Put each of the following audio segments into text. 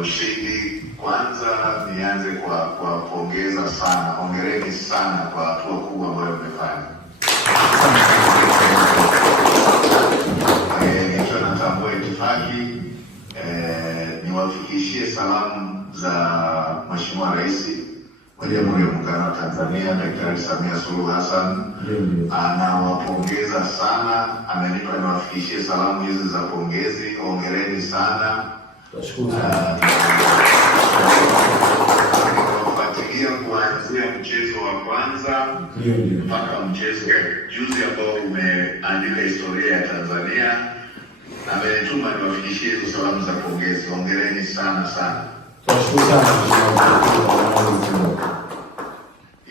ushindi. Kwanza nianze kwa kuwapongeza sana, hongereni sana kwa hatua kubwa ambayo mmefanya. Nikiwa natambua itifaki, niwafikishie salamu za Mheshimiwa Rais wa Jamhuri ya Muungano wa Tanzania Daktari Samia Suluhu Hassan. Anawapongeza sana, amenipa niwafikishie salamu hizi za pongezi. Hongereni sana. Kufuatilia kuanzia mchezo wa kwanza mpaka mchezo juzi ambao umeandika historia ya Tanzania. Amenituma niwafikishie hizo salamu za pongezi. Hongereni sana sana.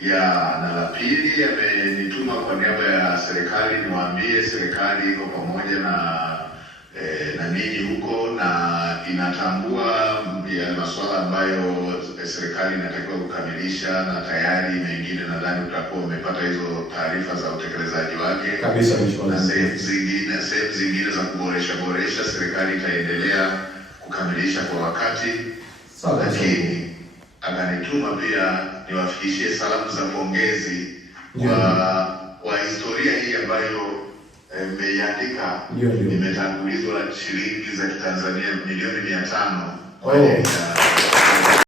Na la pili, amenituma kwa niaba ya serikali niwaambie serikali iko pamoja na ninyi huko na inatambua masuala ambayo serikali inatakiwa kukamilisha, na tayari mengine nadhani utakuwa umepata hizo taarifa za utekelezaji wake kabisa. Na sehemu zingine za kuboresha serikali itaendelea kukamilisha kwa wakati. Lakini akanituma pia niwafikishie salamu za pongezi kwa historia hii ambayo mmeiandika. Imetangulizwa shilingi za Kitanzania milioni 500 kwa